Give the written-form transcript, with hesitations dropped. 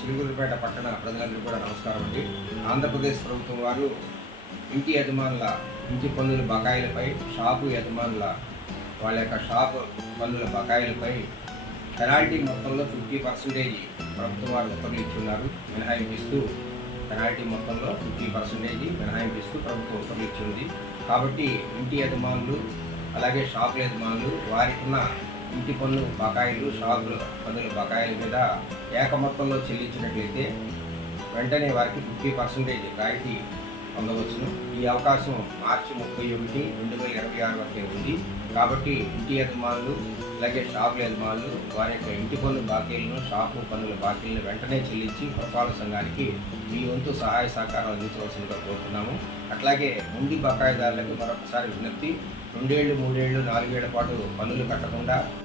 చిలుకూరుపేట పట్టణ ప్రజలందరికీ కూడా నమస్కారం అండి. ఆంధ్రప్రదేశ్ ప్రభుత్వం వారు ఇంటి యజమానుల ఇంటి పన్నుల బకాయిలపై, షాపు యజమానుల వాళ్ళ యొక్క షాపు పన్నుల బకాయిలపై పెనాల్టీ మొత్తంలో 50% ప్రభుత్వం వారు ఉత్తర్వులు ఇచ్చున్నారు. మినహాయింపిస్తూ పెనాల్టీ మొత్తంలో 50% మినహాయింపిస్తూ ప్రభుత్వం ఉత్తర్వులు ఇచ్చింది. కాబట్టి ఇంటి యజమానులు అలాగే షాపుల యజమానులు వారికి ఉన్న ఇంటి పన్ను బకాయిలు, షాపుల పన్నుల బకాయిల మీద ఏక మొత్తంలో చెల్లించినట్లయితే వెంటనే వారికి 50% రాయితీ పొందవచ్చును. ఈ అవకాశం మార్చి 31, 2026 వరకే ఉంది. కాబట్టి ఇంటి యజమానులు అలాగే షాపుల యజమానులు వారి యొక్క ఇంటి పన్ను బాకీలను, షాపు పన్నుల బాకీలను వెంటనే చెల్లించి పురపాలక సంఘానికి మీ వంతు సహాయ సహకారం అందించవలసిందిగా కోరుతున్నాము. అట్లాగే ముందు బకాయిదారులకు మరొకసారి విజ్ఞప్తి, 2 ఏళ్ళు, 3 ఏళ్ళు, 4 ఏళ్ల పాటు పన్నులు కట్టకుండా